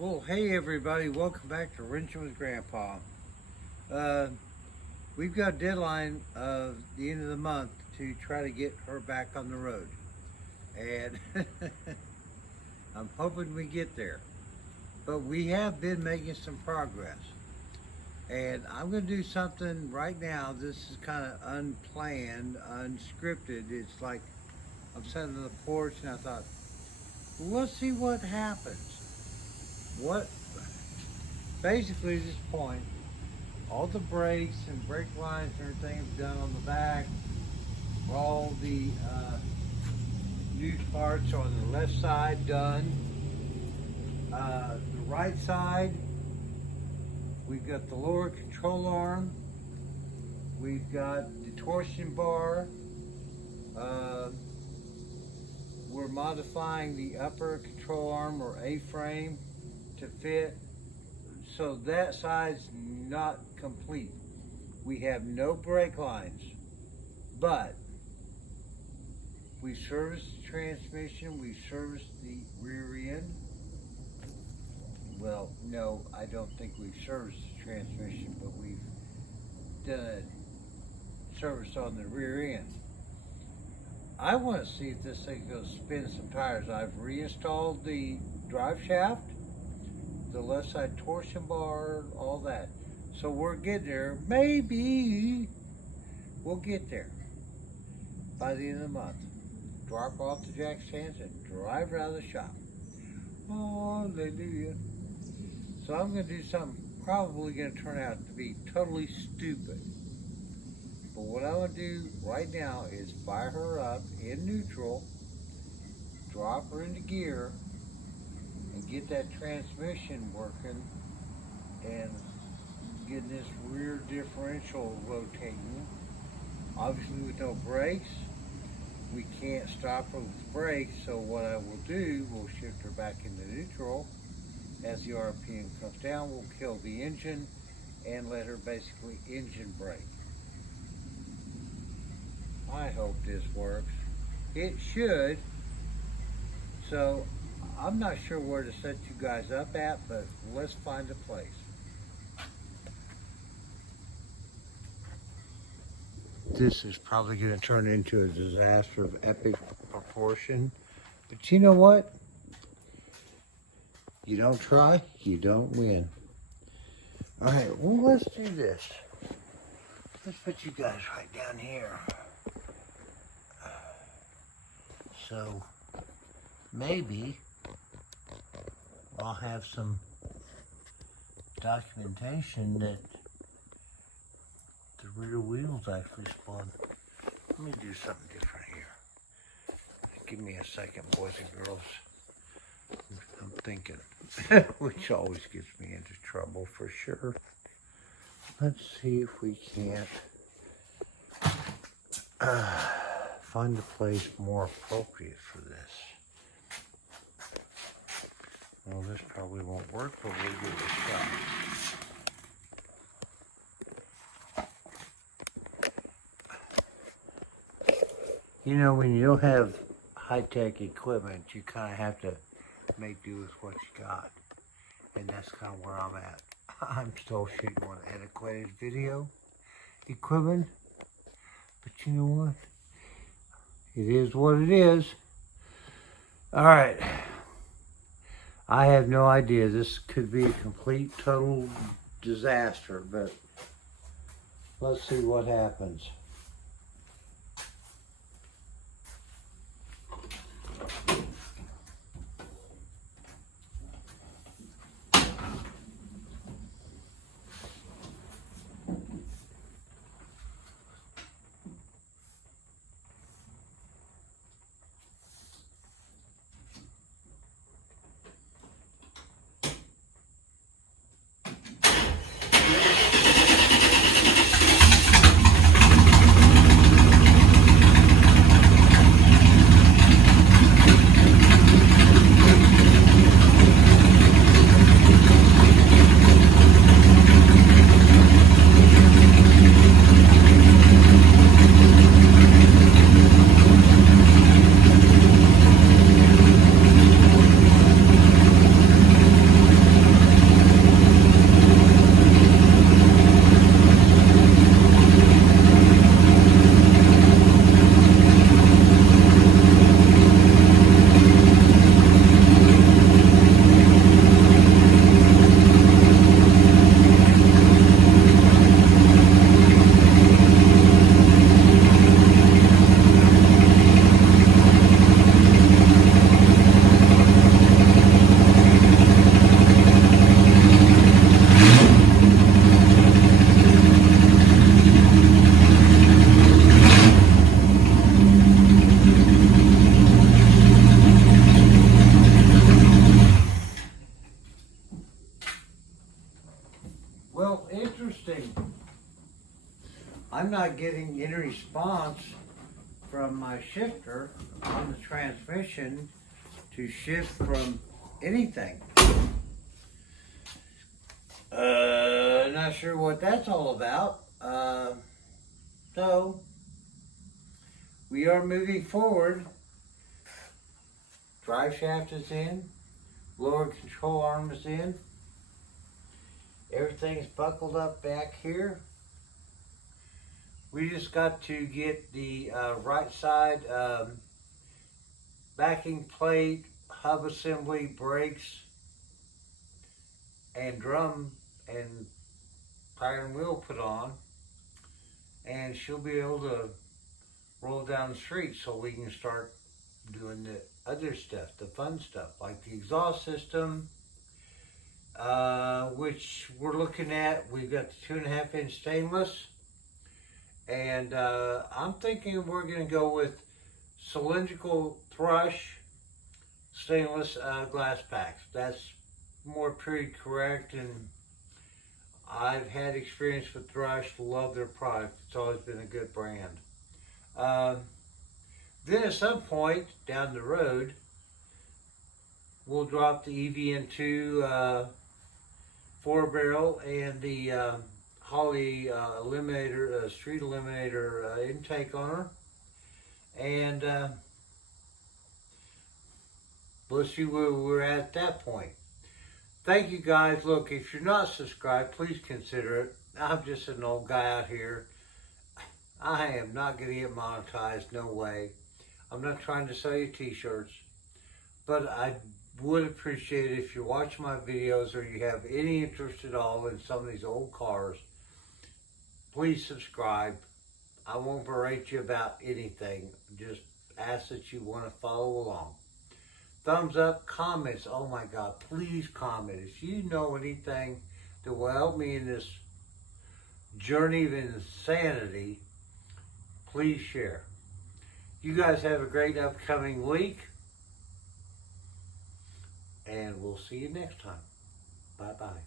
Well, hey everybody, welcome back to Wrenching with Grandpa. We've got a deadline of the end of the month to try to get her back on the road. And I'm hoping we get there. But we have been making some progress. And I'm going to do something right now. This is kind of unplanned, unscripted. It's like I'm sitting on the porch and I thought, well, let's see what happens. Basically at this point, all the brakes and brake lines and everything is done on the back. All the new parts on the left side done. The right side, we've got the lower control arm. We've got the torsion bar. We're modifying the upper control arm or A-frame to fit. So that side's not complete. We have no brake lines, but we serviced the transmission, we serviced the rear end. Well, no, I don't think we've serviced the transmission, but we've done a service on the rear end. I want to see if this thing goes spin some tires. I've reinstalled the drive shaft, the left side torsion bar, all that. So we're getting there. Maybe we'll get there by the end of the month. Drop off the jack stands and drive out of the shop. Hallelujah. So I'm going to do something probably going to turn out to be totally stupid. But what I want to do right now is fire her up in neutral, drop her into gear, and get that transmission working and getting this rear differential rotating. Obviously with no brakes, we can't stop her with brakes, so what I will do, we'll shift her back into neutral. As the RPM comes down, we'll kill the engine and let her basically engine brake. I hope this works. It should. So I'm not sure where to set you guys up at, but let's find a place. This is probably going to turn into a disaster of epic proportion. But you know what? You don't try, you don't win. All right, well, let's do this. Let's put you guys right down here. So maybe I'll have some documentation that the rear wheels actually spun. Let me do something different here. Give me a second, boys and girls. I'm thinking, which always gets me into trouble for sure. Let's see if we can't find a place more appropriate for this. Well, this probably won't work, but we'll give it a shot. You know, when you don't have high-tech equipment, you kind of have to make do with what you got. And that's kind of where I'm at. I'm still shooting on antiquated video equipment. But you know what? It is what it is. Alright. I have no idea. This could be a complete, total disaster, but let's see what happens. I'm not getting any response from my shifter on the transmission to shift from anything. Not sure what that's all about. So we are moving forward. Drive shaft is in, lower control arm is in. Everything's buckled up back here. We just got to get the right side backing plate, hub assembly, brakes, and drum and tire and wheel put on, and she'll be able to roll down the street so we can start doing the other stuff, the fun stuff, like the exhaust system, which we're looking at. We've got the 2.5 inch stainless, and I'm thinking we're going to go with cylindrical thrush stainless glass packs. That's more pretty correct, and I've had experience with Thrush, love their product. It's always been a good brand. Then at some point down the road, we'll drop the EVN2 4-barrel and the Holley Eliminator, Street Eliminator intake on her. And we'll see where we're at that point. Thank you guys. Look, if you're not subscribed, please consider it. I'm just an old guy out here. I am not going to get monetized, no way. I'm not trying to sell you t-shirts, but I would appreciate it if you watch my videos or you have any interest at all in some of these old cars. Please subscribe. I won't berate you about anything. Just ask that you want to follow along. Thumbs up, comments. Oh my God, please comment. If you know anything that will help me in this journey of insanity, please share. You guys have a great upcoming week, and we'll see you next time. Bye-bye.